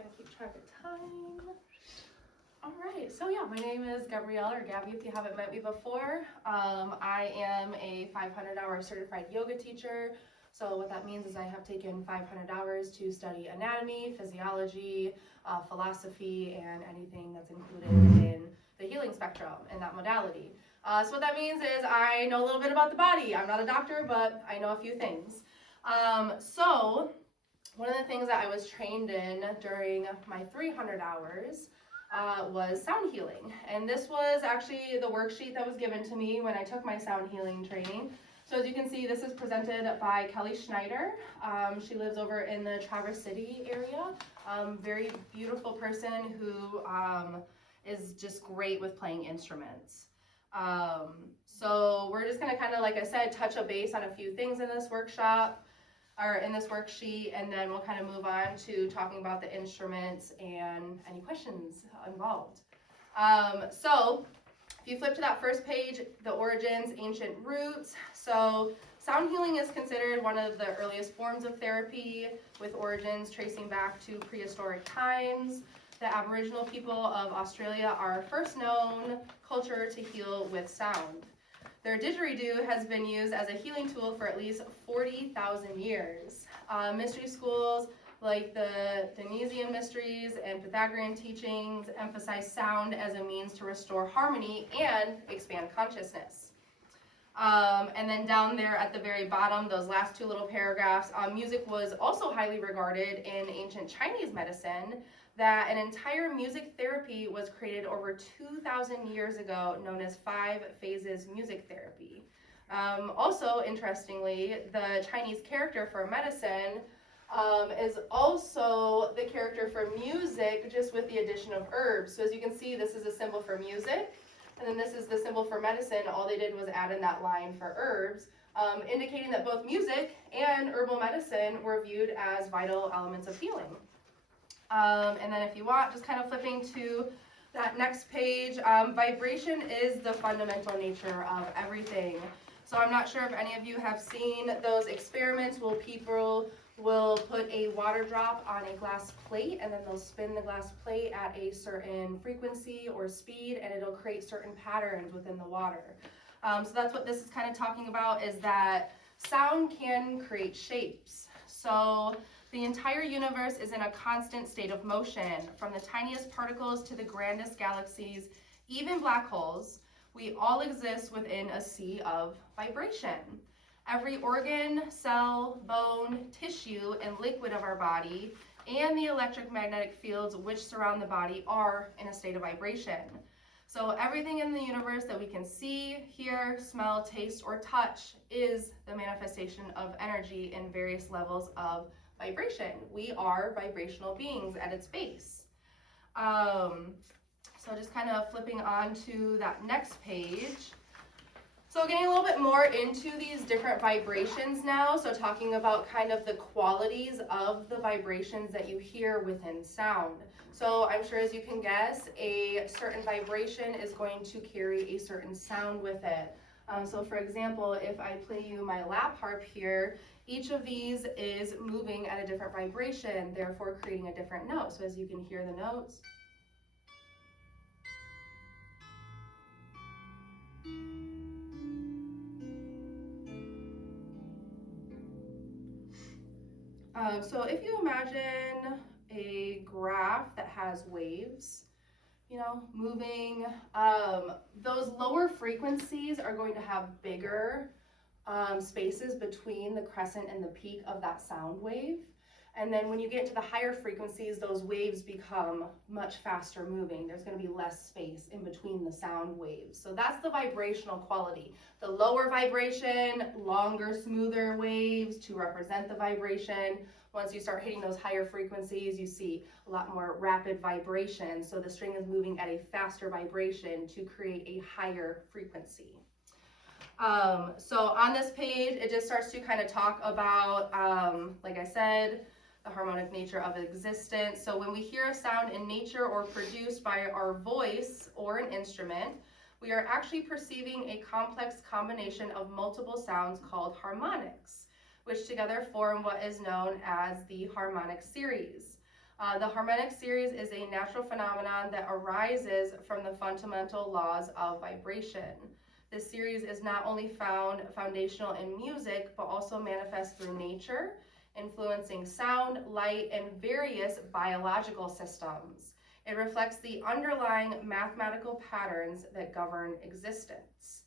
I can keep track of time. All right, so yeah, my name is Gabrielle, or Gabby if you haven't met me before. I am a 500-hour certified yoga teacher. So what that means is I have taken 500 hours to study anatomy, physiology, philosophy, and anything that's included in the healing spectrum in that modality. So what that means is I know a little bit about the body. I'm not a doctor, but I know a few things. So one of the things that I was trained in during my 300 hours was sound healing. And this was actually the worksheet that was given to me when I took my sound healing training. So as you can see, this is presented by Kelly Schneider. She lives over in the Traverse City area. Very beautiful person who is just great with playing instruments. So we're just gonna kind of, like I said, touch a base on a few things in this workshop, or in this worksheet, and then we'll kind of move on to talking about the instruments and any questions involved. So if you flip to that first page, the origins, ancient roots. So sound healing is considered one of the earliest forms of therapy, with origins tracing back to prehistoric times. The Aboriginal people of Australia are first known culture to heal with sound. Their didgeridoo has been used as a healing tool for at least 40,000 years. Mystery schools like the Dionysian mysteries and Pythagorean teachings emphasize sound as a means to restore harmony and expand consciousness. And then down there at the very bottom, those last two little paragraphs, music was also highly regarded in ancient Chinese medicine, that an entire music therapy was created over 2,000 years ago, known as 5 phases music therapy. Also, interestingly, the Chinese character for medicine is also the character for music, just with the addition of herbs. So as you can see, this is a symbol for music, and then this is the symbol for medicine. All they did was add in that line for herbs, indicating that both music and herbal medicine were viewed as vital elements of healing. And then if you want, just kind of flipping to that next page, vibration is the fundamental nature of everything. So I'm not sure if any of you have seen those experiments where people will put a water drop on a glass plate, and then they'll spin the glass plate at a certain frequency or speed, and it'll create certain patterns within the water. So that's what this is kind of talking about, is that sound can create shapes. So the entire universe is in a constant state of motion, from the tiniest particles to the grandest galaxies, even black holes. We all exist within a sea of vibration. Every organ, cell, bone, tissue, and liquid of our body, and the electromagnetic fields which surround the body, are in a state of vibration. So everything in the universe that we can see, hear, smell, taste, or touch is the manifestation of energy in various levels of vibration. We are vibrational beings at its base. So just kind of flipping on to that next page. So getting a little bit more into these different vibrations now. So talking about kind of the qualities of the vibrations that you hear within sound. So I'm sure, as you can guess, a certain vibration is going to carry a certain sound with it. So for example, if I play you my lap harp here, each of these is moving at a different vibration, therefore creating a different note. So as you can hear the notes. So if you imagine a graph that has waves, moving, those lower frequencies are going to have bigger spaces between the crescent and the peak of that sound wave. And then when you get to the higher frequencies, those waves become much faster moving. There's going to be less space in between the sound waves. So that's the vibrational quality. The lower vibration, longer, smoother waves to represent the vibration. Once you start hitting those higher frequencies, you see a lot more rapid vibration. So the string is moving at a faster vibration to create a higher frequency. So on this page, it just starts to kind of talk about, like I said, the harmonic nature of existence. So when we hear a sound in nature or produced by our voice or an instrument, we are actually perceiving a complex combination of multiple sounds called harmonics, which together form what is known as the harmonic series. The harmonic series is a natural phenomenon that arises from the fundamental laws of vibration. This series is not only found foundational in music, but also manifests through nature, influencing sound, light, and various biological systems. It reflects the underlying mathematical patterns that govern existence.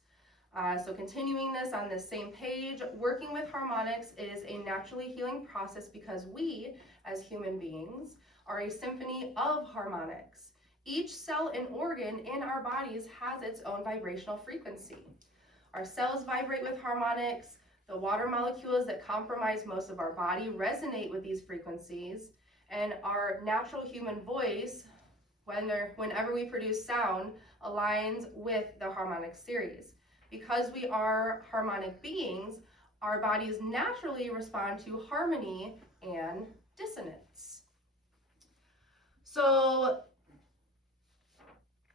So continuing this on this same page, working with harmonics is a naturally healing process because we, as human beings, are a symphony of harmonics. Each cell and organ in our bodies has its own vibrational frequency. Our cells vibrate with harmonics. The water molecules that comprise most of our body resonate with these frequencies, and our natural human voice, whenever we produce sound, aligns with the harmonic series. Because we are harmonic beings, our bodies naturally respond to harmony and dissonance. So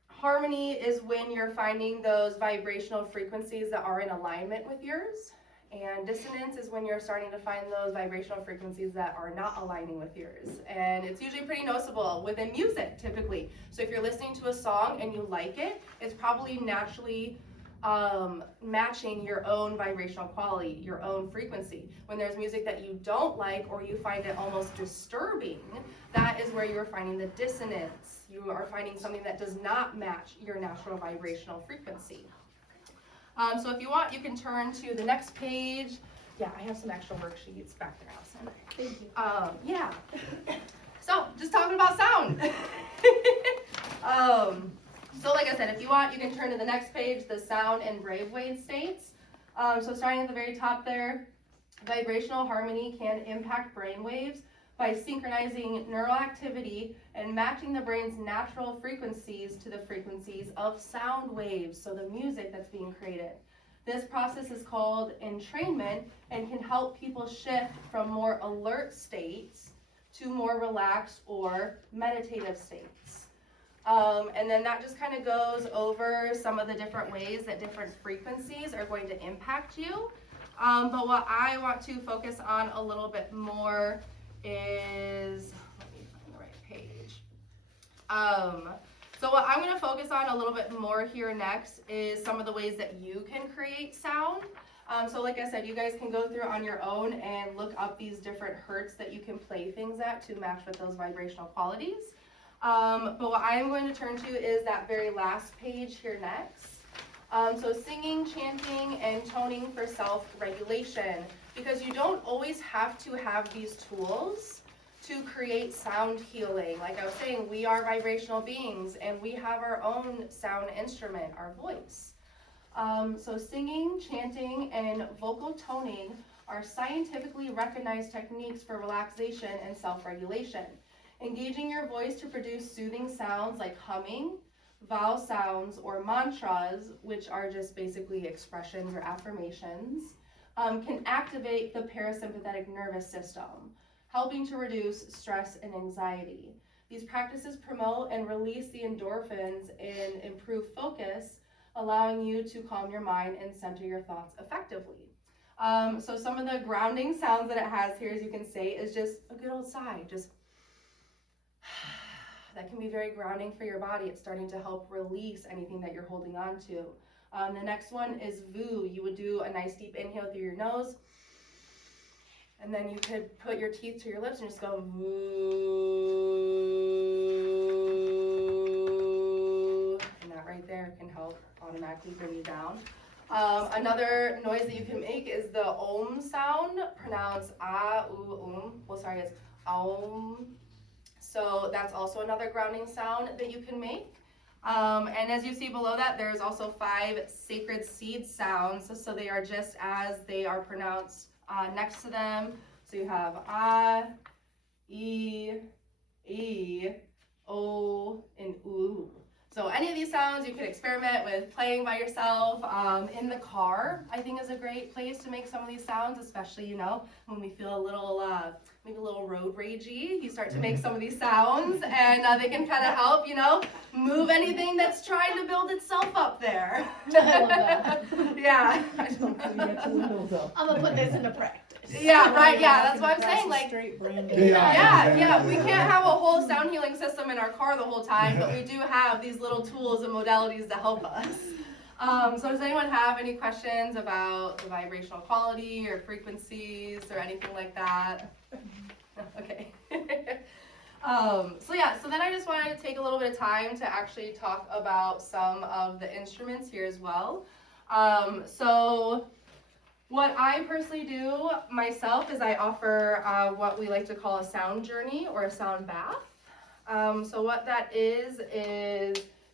harmony is when you're finding those vibrational frequencies that are in alignment with yours, and dissonance is when you're starting to find those vibrational frequencies that are not aligning with yours. And it's usually pretty noticeable within music, typically. So if you're listening to a song and you like it, it's probably naturally matching your own vibrational quality, your own frequency. When there's music that you don't like or you find it almost disturbing, that is where you're finding the dissonance. You are finding something that does not match your natural vibrational frequency. So if you want, you can turn to the next page. Yeah, I have some extra worksheets back there, Allison. Thank you. Yeah. So just talking about sound. So like I said, if you want, you can turn to the next page, the sound and brainwave states. So starting at the very top there, vibrational harmony can impact brainwaves by synchronizing neural activity and matching the brain's natural frequencies to the frequencies of sound waves, so the music that's being created. This process is called entrainment and can help people shift from more alert states to more relaxed or meditative states. And then that just kind of goes over some of the different ways that different frequencies are going to impact you. But what I want to focus on a little bit more is, let me find the right page. So what I'm going to focus on a little bit more here next is some of the ways that you can create sound. So like I said, you guys can go through on your own and look up these different hertz that you can play things at to match with those vibrational qualities. But what I'm going to turn to is that very last page here next. So singing, chanting, and toning for self-regulation, because you don't always have to have these tools to create sound healing. Like I was saying, we are vibrational beings and we have our own sound instrument, our voice. So singing, chanting, and vocal toning are scientifically recognized techniques for relaxation and self-regulation. Engaging your voice to produce soothing sounds like humming, vowel sounds, or mantras, which are just basically expressions or affirmations, can activate the parasympathetic nervous system, helping to reduce stress and anxiety. These practices promote and release the endorphins and improve focus, allowing you to calm your mind and center your thoughts effectively. So some of the grounding sounds that it has here, as you can say, is just a good old sigh, just that can be very grounding for your body. It's starting to help release anything that you're holding on to. The next one is VOO. You would do a nice deep inhale through your nose, and then you could put your teeth to your lips and just go VOO. And that right there can help automatically bring you down. Another noise that you can make is the Om sound, pronounced Well, sorry, it's Om. So that's also another grounding sound that you can make. And as you see below that, there's also 5 sacred seed sounds. So they are just as they are pronounced next to them. So you have E, O, and U. So any of these sounds you could experiment with playing by yourself. In the car, I think, is a great place to make some of these sounds, especially, you know, when we feel a little, maybe a little road ragey. You start to make some of these sounds, and they can kind of help, you know, move anything that's trying to build itself up there. I love that. Yeah. I'm gonna put this into practice. Yeah, right, yeah, that's what I'm saying, like, straight brand. yeah, we can't have a whole sound healing system in our car the whole time, but we do have these little tools and modalities to help us. So does anyone have any questions about the vibrational quality or frequencies or anything like that? Okay. So then I just wanted to take a little bit of time to actually talk about some of the instruments here as well. So what I personally do myself is I offer what we like to call a sound journey or a sound bath. So what that is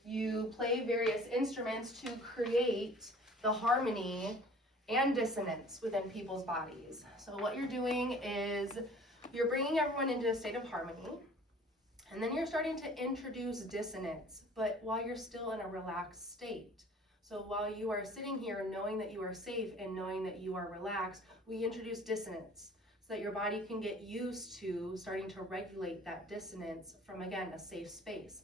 you play various instruments to create the harmony and dissonance within people's bodies. So what you're doing is you're bringing everyone into a state of harmony, and then you're starting to introduce dissonance, but while you're still in a relaxed state. So while you are sitting here knowing that you are safe and knowing that you are relaxed, we introduce dissonance so that your body can get used to starting to regulate that dissonance from, again, a safe space.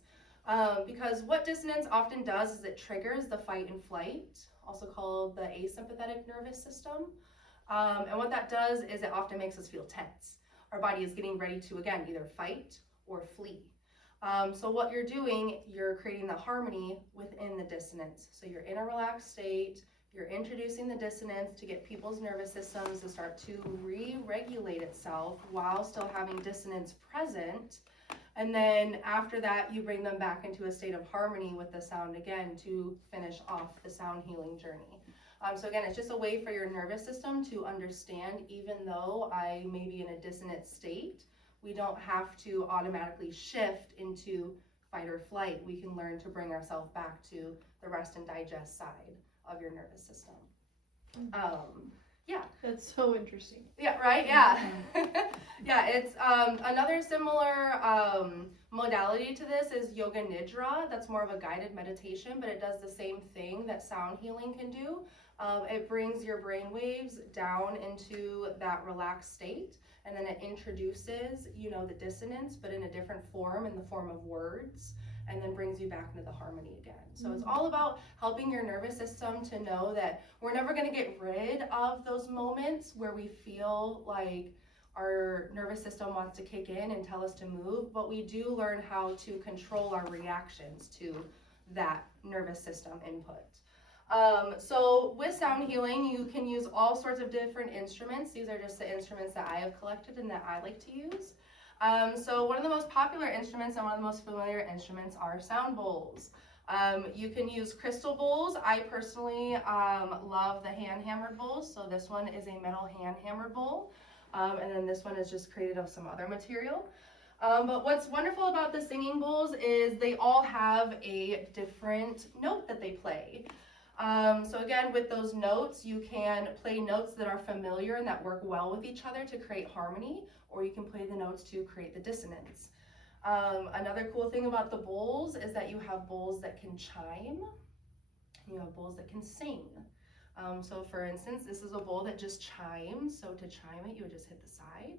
Because what dissonance often does is it triggers the fight and flight, also called the asympathetic nervous system. And what that does is it often makes us feel tense. Our body is getting ready to, again, either fight or flee. So what you're doing, you're creating the harmony within the dissonance. So you're in a relaxed state, you're introducing the dissonance to get people's nervous systems to start to re-regulate itself while still having dissonance present. And then after that, you bring them back into a state of harmony with the sound again to finish off the sound healing journey. So again, it's just a way for your nervous system to understand, even though I may be in a dissonant state, we don't have to automatically shift into fight or flight. We can learn to bring ourselves back to the rest and digest side of your nervous system. Yeah. That's so interesting. Yeah, right? Yeah. Yeah, it's another similar modality to this is yoga nidra. That's more of a guided meditation, but it does the same thing that sound healing can do. It brings your brain waves down into that relaxed state, and then it introduces, the dissonance, but in a different form, in the form of words, and then brings you back into the harmony again. So it's all about helping your nervous system to know that we're never going to get rid of those moments where we feel like our nervous system wants to kick in and tell us to move, but we do learn how to control our reactions to that nervous system input. So with sound healing, you can use all sorts of different instruments. These are just the instruments that I have collected and that I like to use. So one of the most popular instruments and one of the most familiar instruments are sound bowls. You can use crystal bowls. I personally love the hand-hammered bowls. So this one is a metal hand-hammered bowl. And then this one is just created of some other material. But what's wonderful about the singing bowls is they all have a different note that they play. So again, with those notes, you can play notes that are familiar and that work well with each other to create harmony, or you can play the notes to create the dissonance. Another cool thing about the bowls is that you have bowls that can chime, and you have bowls that can sing. So for instance, this is a bowl that just chimes. So to chime it, you would just hit the side.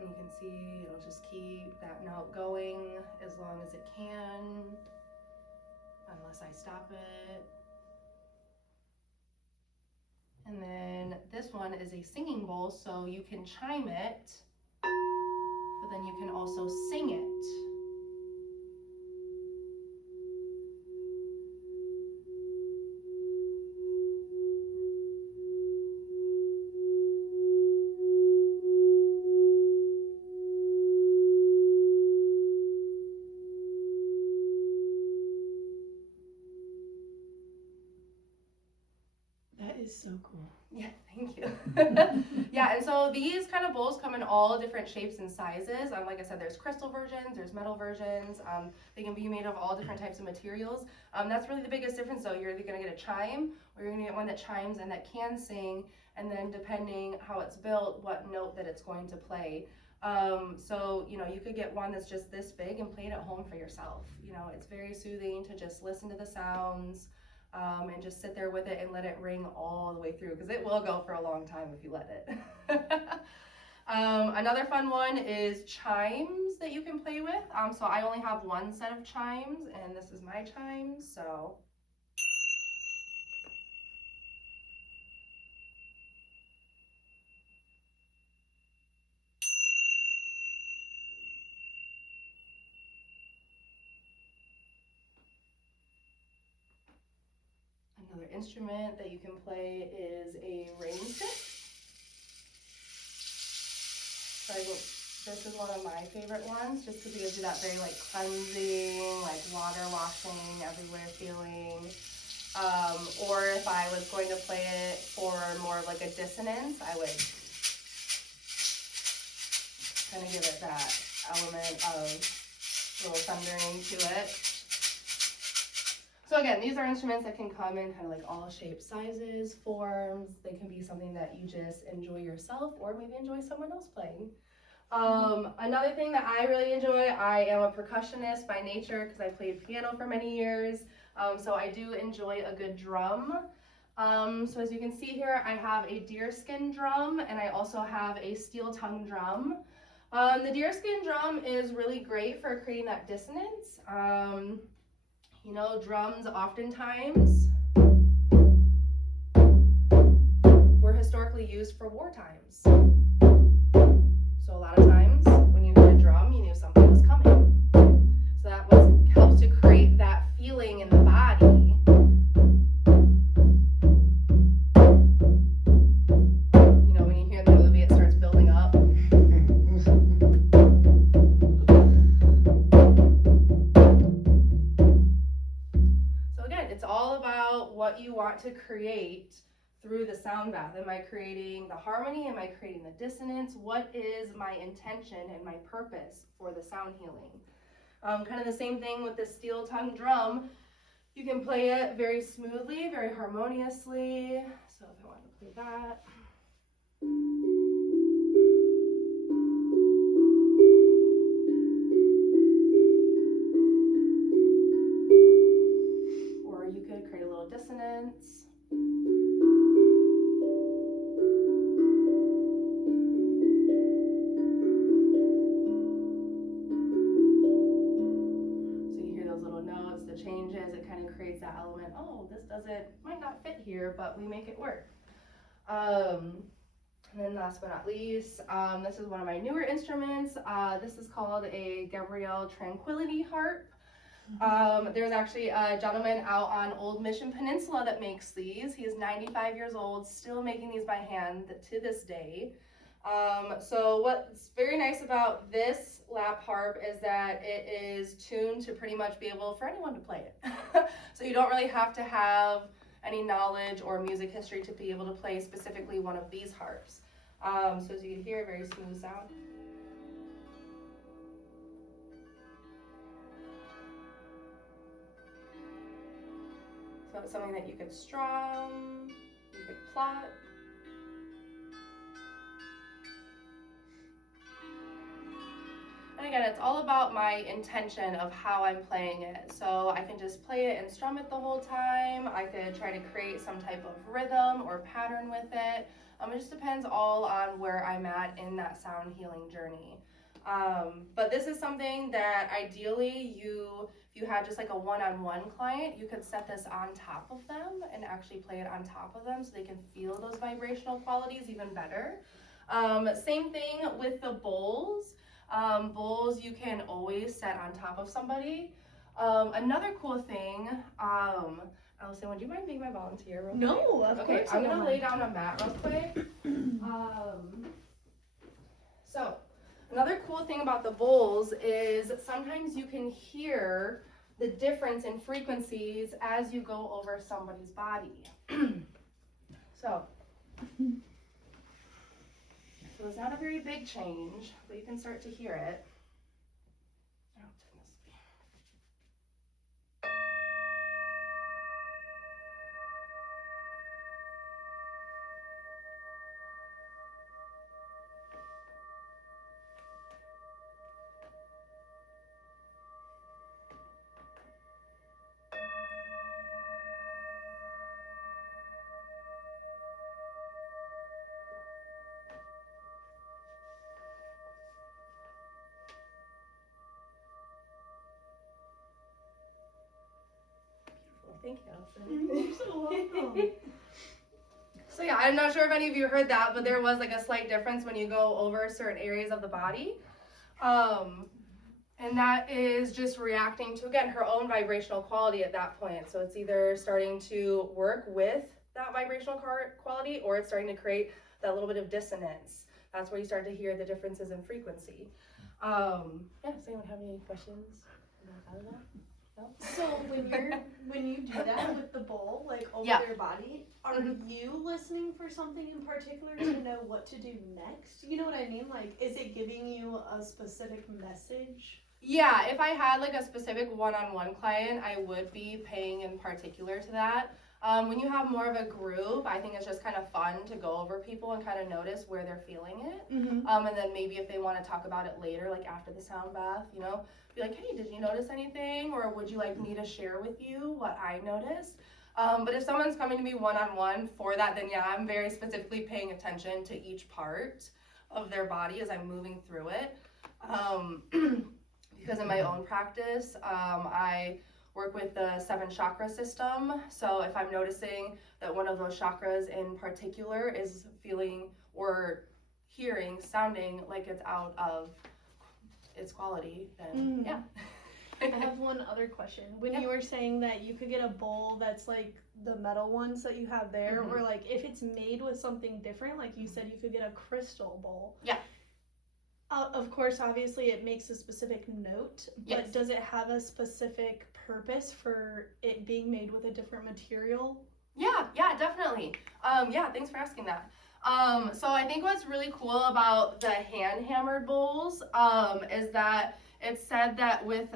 And you can see it'll just keep that note going as long as it can, unless I stop it. And then this one is a singing bowl, so you can chime it, but then you can also sing it. So cool. Yeah, thank you. Yeah, and so these kind of bowls come in all different shapes and sizes. Like I said, there's crystal versions, there's metal versions. They can be made of all different types of materials. That's really the biggest difference, though. You're either going to get a chime, or you're going to get one that chimes and that can sing, and then depending how it's built, what note that it's going to play. So, you could get one that's just this big and play it at home for yourself. It's very soothing to just listen to the sounds. And just sit there with it and let it ring all the way through, because it will go for a long time if you let it. Another fun one is chimes that you can play with. So I only have one set of chimes, and this is my chimes. So Another instrument that you can play is a rain stick. So I think this is one of my favorite ones, just because it gives you that very like cleansing, like water washing everywhere feeling. Or if I was going to play it for more of like a dissonance, I would kind of give it that element of little thundering to it. So again, these are instruments that can come in kind of like all shapes, sizes, forms. They can be something that you just enjoy yourself or maybe enjoy someone else playing. Another thing that I really enjoy, I am a percussionist by nature because I played piano for many years. So I do enjoy a good drum. So as you can see here, I have a deerskin drum and I also have a steel tongue drum. The deerskin drum is really great for creating that dissonance. You know, drums oftentimes were historically used for war times. So a lot of times when you heard a drum, you knew something was coming. So that helps to create that feeling in the body. You know, when you hear the movie, it starts building up. So again, it's all about what you want to create through the sound bath. Am I creating the harmony? Am I creating the dissonance? What is my intention and my purpose for the sound healing? Kind of the same thing with the steel tongue drum. You can play it very smoothly, very harmoniously. So if I want to play that. Or you could create a little dissonance. The changes, it kind of creates that element, oh, this might not fit here, but we make it work. And then last but not least, this is one of my newer instruments. This is called a Gabrielle Tranquility Harp. There's actually a gentleman out on Old Mission Peninsula that makes these. He is 95 years old, still making these by hand to this day. So what's very nice about this lap harp is that it is tuned to pretty much be able for anyone to play it. So you don't really have to have any knowledge or music history to be able to play specifically one of these harps. So as you can hear, very smooth sound. So it's something that you could strum, you could plot. And again, it's all about my intention of how I'm playing it. So I can just play it and strum it the whole time. I could try to create some type of rhythm or pattern with it. It just depends all on where I'm at in that sound healing journey. But this is something that ideally if you had just like a one-on-one client, you could set this on top of them and actually play it on top of them so they can feel those vibrational qualities even better. Same thing with the bowls. Bowls you can always set on top of somebody. Another cool thing, Allison, would you mind being my volunteer real quick? No, of okay, course. I'm gonna lay down a mat real quick. So another cool thing about the bowls is sometimes you can hear the difference in frequencies as you go over somebody's body. So it's not a very big change, but you can start to hear it. Oh, goodness. Thank you, Allison. You're so welcome. So yeah, I'm not sure if any of you heard that, but there was like a slight difference when you go over certain areas of the body. And that is just reacting to, again, her own vibrational quality at that point. So it's either starting to work with that vibrational quality, or it's starting to create that little bit of dissonance. That's where you start to hear the differences in frequency. Yeah, does anyone have any questions about that? No? So when you do that with the bowl, like over their body, are you listening for something in particular to know what to do next? You know what I mean? Like, is it giving you a specific message? Yeah, if I had like a specific one-on-one client, I would be paying in particular to that. When you have more of a group, I think it's just kind of fun to go over people and kind of notice where they're feeling it. Mm-hmm. And then maybe if they want to talk about it later, like after the sound bath, you know, be like, hey, did you notice anything? Or would you like me to share with you what I noticed? But if someone's coming to me one-on-one for that, then yeah, I'm very specifically paying attention to each part of their body as I'm moving through it. Because in my own practice, I work with the 7 chakra system. So if I'm noticing that one of those chakras in particular is feeling or hearing, sounding like it's out of its quality, then yeah. I have one other question. When you were saying that you could get a bowl that's like the metal ones that you have there, or like if it's made with something different, like you said, you could get a crystal bowl. Yeah. Of course, obviously it makes a specific note, but does it have a specific purpose for it being made with a different material? Yeah, definitely. Yeah, thanks for asking that. So I think what's really cool about the hand hammered bowls is that it's said that with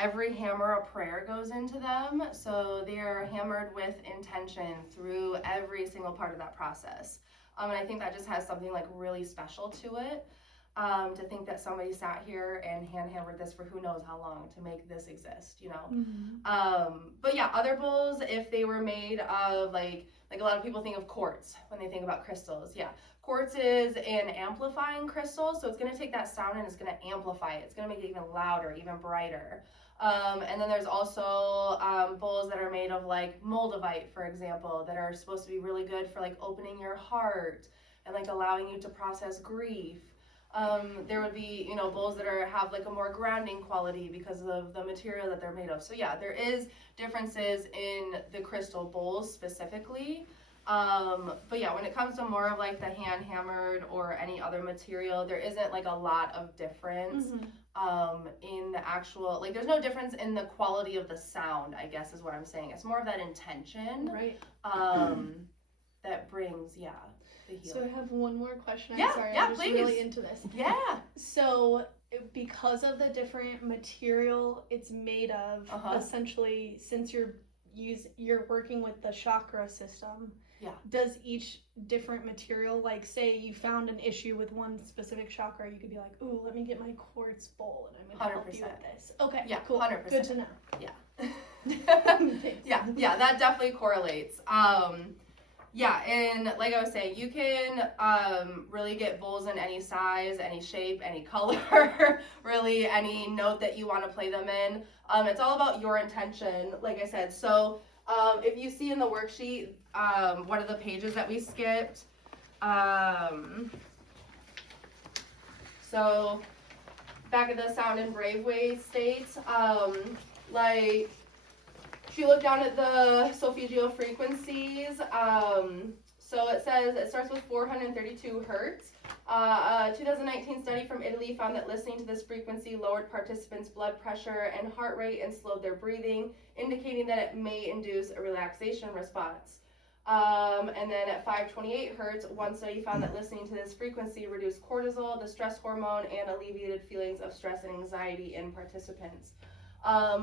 every hammer a prayer goes into them. So they are hammered with intention through every single part of that process. And I think that just has something like really special to it. To think that somebody sat here and hand hammered this for who knows how long to make this exist, you know. But yeah, other bowls, if they were made of like a lot of people think of quartz when they think about crystals. Yeah, quartz is an amplifying crystal, so it's going to take that sound and it's going to amplify it. It's going to make it even louder, even brighter. And then there's also bowls that are made of like moldavite, for example, that are supposed to be really good for like opening your heart and like allowing you to process grief. There would be, you know, bowls that have like a more grounding quality because of the material that they're made of. So yeah, there is differences in the crystal bowls specifically. But yeah, when it comes to more of like the hand hammered or any other material, there isn't like a lot of difference in the actual, like there's no difference in the quality of the sound, I guess is what I'm saying. It's more of that intention that brings, So I have one more question. I'm Yeah, sorry, yeah, I'm just please. really into this. Yeah. So because of the different material it's made of, essentially, since you're working with the chakra system, does each different material, like say you found an issue with one specific chakra, you could be like, ooh, let me get my quartz bowl and I'm going to help you with this. Okay, yeah, cool. 100%. Good to know. Yeah. yeah, that definitely correlates. Yeah, and like I was saying, you can really get bowls in any size, any shape, any color, really any note that you want to play them in. It's all about your intention, like I said. So if you see in the worksheet, one of the pages that we skipped, so back at the Sound and Brave Way states, like, if you look down at the solfeggio frequencies, so it says it starts with 432 hertz. A 2019 study from Italy found that listening to this frequency lowered participants' blood pressure and heart rate and slowed their breathing, indicating that it may induce a relaxation response. And then at 528 hertz, one study found that listening to this frequency reduced cortisol, the stress hormone, and alleviated feelings of stress and anxiety in participants.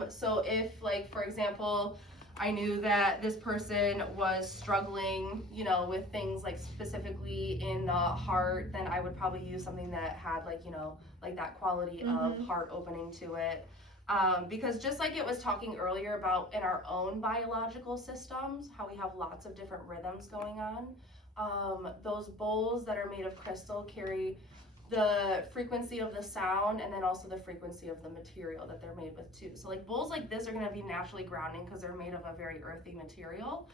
So if, like, for example, I knew that this person was struggling, you know, with things like specifically in the heart, then I would probably use something that had, like, you know, like that quality of heart opening to it. Because just like it was talking earlier about in our own biological systems, how we have lots of different rhythms going on, those bowls that are made of crystal carry the frequency of the sound and then also the frequency of the material that they're made with too. So like bowls like this are going to be naturally grounding because they're made of a very earthy material,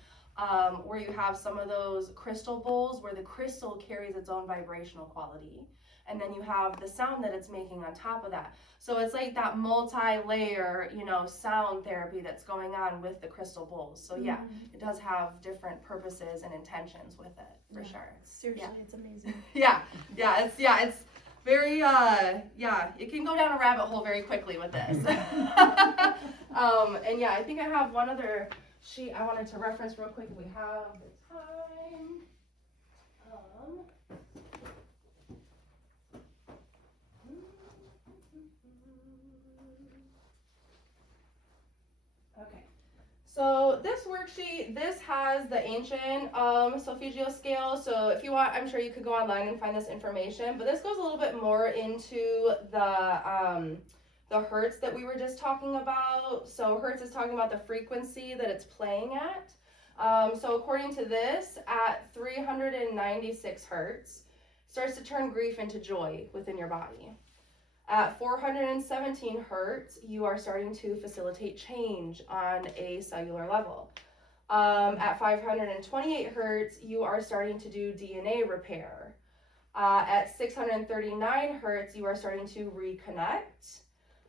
where you have some of those crystal bowls where the crystal carries its own vibrational quality. and then you have the sound that it's making on top of that. So it's like that multi-layer, you know, sound therapy that's going on with the crystal bowls. So yeah, it does have different purposes and intentions with it, for sure. Seriously, it's amazing. It's very, it can go down a rabbit hole very quickly with this. And yeah, I think I have one other sheet I wanted to reference real quick if we have the time. Okay, so this worksheet, this has the ancient solfeggio scale. So if you want, I'm sure you could go online and find this information, but this goes a little bit more into the hertz that we were just talking about. So hertz is talking about the frequency that it's playing at. So according to this, at 396 hertz, starts to turn grief into joy within your body. At 417 hertz, you are starting to facilitate change on a cellular level. At 528 hertz, you are starting to do DNA repair. At 639 hertz, you are starting to reconnect.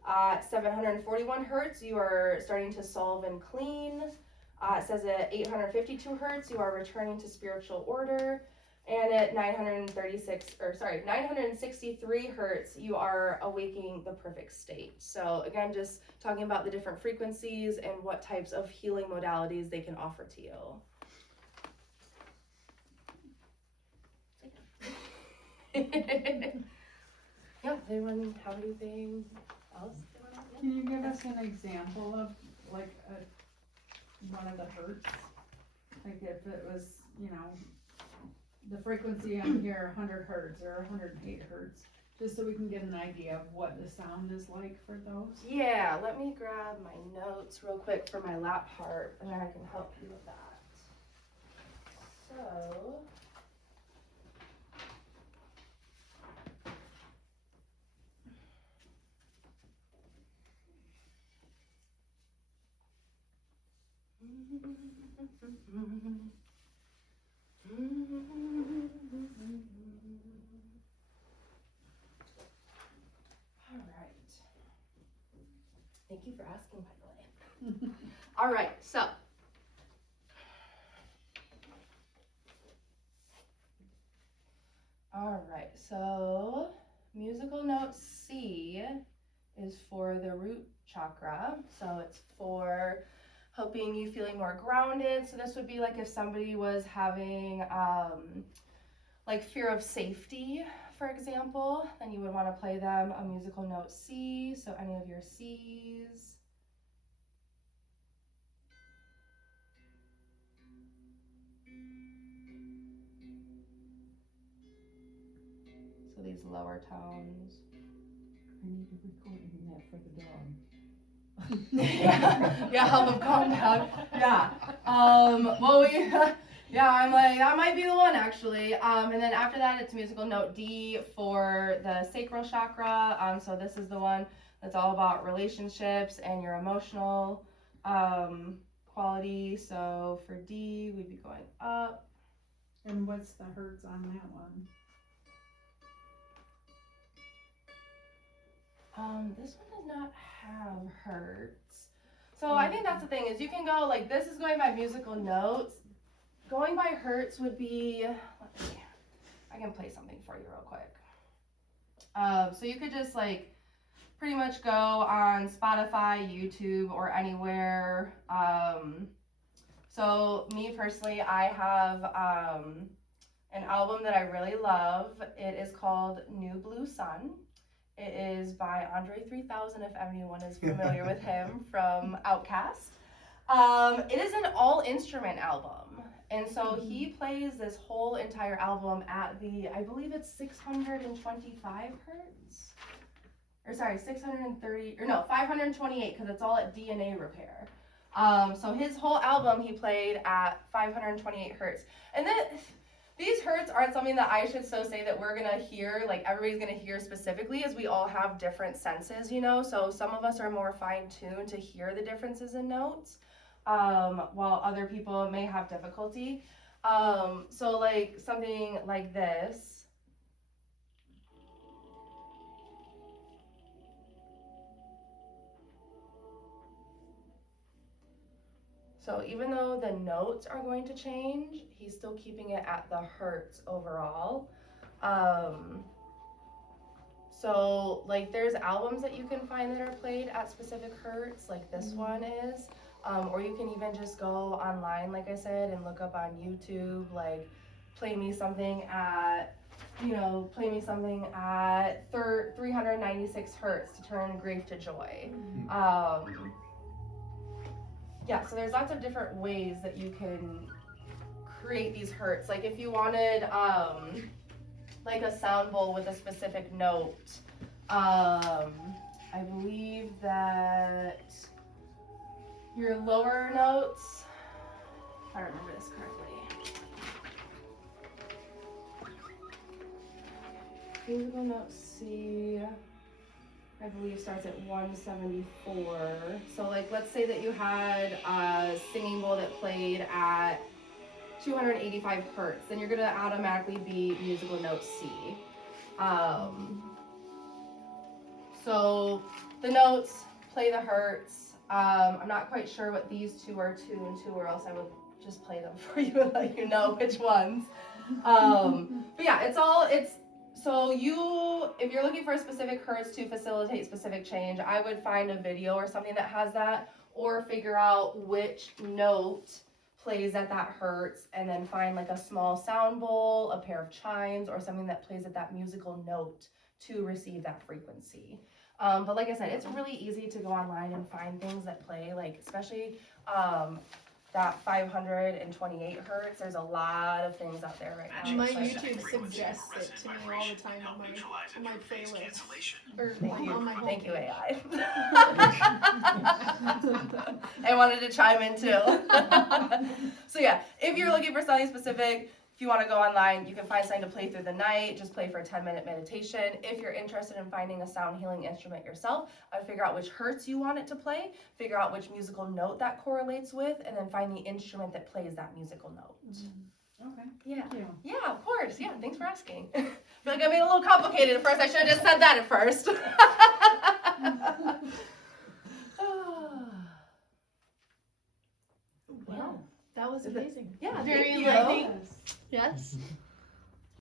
At 741 hertz, you are starting to solve and clean. It says at 852 hertz, you are returning to spiritual order. And at 963 hertz, you are awaking the perfect state. So again, just talking about the different frequencies and what types of healing modalities they can offer to you. Yeah, does anyone have anything else? Can you give us an example of like one of the hertz? Like if it was, you know, the frequency on here 100 hertz or 108 hertz, just so we can get an idea of what the sound is like for those. Yeah, let me grab my notes real quick for my lap part and I can help you with that. So, all right. Thank you for asking, by the way. All right, so. All right, so musical note C is for the root chakra. So it's for helping you feeling more grounded. So this would be like if somebody was having like fear of safety, for example, then you would want to play them a musical note C. So any of your C's. So these lower tones. I need to record that for the dog. yeah, help him calm down. Yeah. Well, I'm like, that might be the one actually. And then after that, it's musical note D for the sacral chakra. So this is the one that's all about relationships and your emotional quality. So for D, we'd be going up. And what's the hertz on that one? This one does not have hertz. So I think that's the thing is you can go like this is going by musical notes. Going by hertz would be, I can play something for you real quick. So you could just like pretty much go on Spotify, YouTube, or anywhere. So me personally, I have an album that I really love. It is called New Blue Sun. It is by Andre 3000, if anyone is familiar with him from Outkast. It is an all-instrument album. And so he plays this whole entire album at I believe it's 625 hertz. Or sorry, 528, because it's all at DNA repair. So his whole album he played at 528 hertz. And then these hertz aren't something that I should say that we're gonna hear, like everybody's gonna hear specifically, as we all have different senses, you know? So some of us are more fine-tuned to hear the differences in notes, while other people may have difficulty. So like something like this. So even though the notes are going to change, he's still keeping it at the hertz overall. So like there's albums that you can find that are played at specific hertz, like this one is. Or you can even just go online, like I said, and look up on YouTube, like play me something at 396 hertz to turn grief to joy. Yeah, so there's lots of different ways that you can create these hertz. Like if you wanted like a sound bowl with a specific note, I believe that your lower notes, if I remember this correctly, musical note C, I believe starts at 174. So like let's say that you had a singing bowl that played at 285 hertz, then you're gonna automatically be musical note C. So the notes, play the hertz. I'm not quite sure what these two are tuned to, or else I would just play them for you and let you know which ones. But yeah, so if you're looking for a specific hertz to facilitate specific change, I would find a video or something that has that, or figure out which note plays at that hertz, and then find like a small sound bowl, a pair of chimes, or something that plays at that musical note to receive that frequency. But like I said, it's really easy to go online and find things that play, like especially that 528 hertz. There's a lot of things out there right now. My YouTube suggests it to me all the time on my playlist. Or on my home. Thank you, AI. I wanted to chime in too. So yeah, if you're looking for something specific, if you want to go online, you can find something to play through the night. Just play for a 10-minute meditation. If you're interested in finding a sound healing instrument yourself, I would figure out which hertz you want it to play, figure out which musical note that correlates with, and then find the instrument that plays that musical note. Okay. Yeah. Thank you. Yeah, of course. Yeah, thanks for asking. I feel like I made it a little complicated at first. I should have just said that at first. Wow, that was amazing. Yeah, very thank you. enlightening. Yes.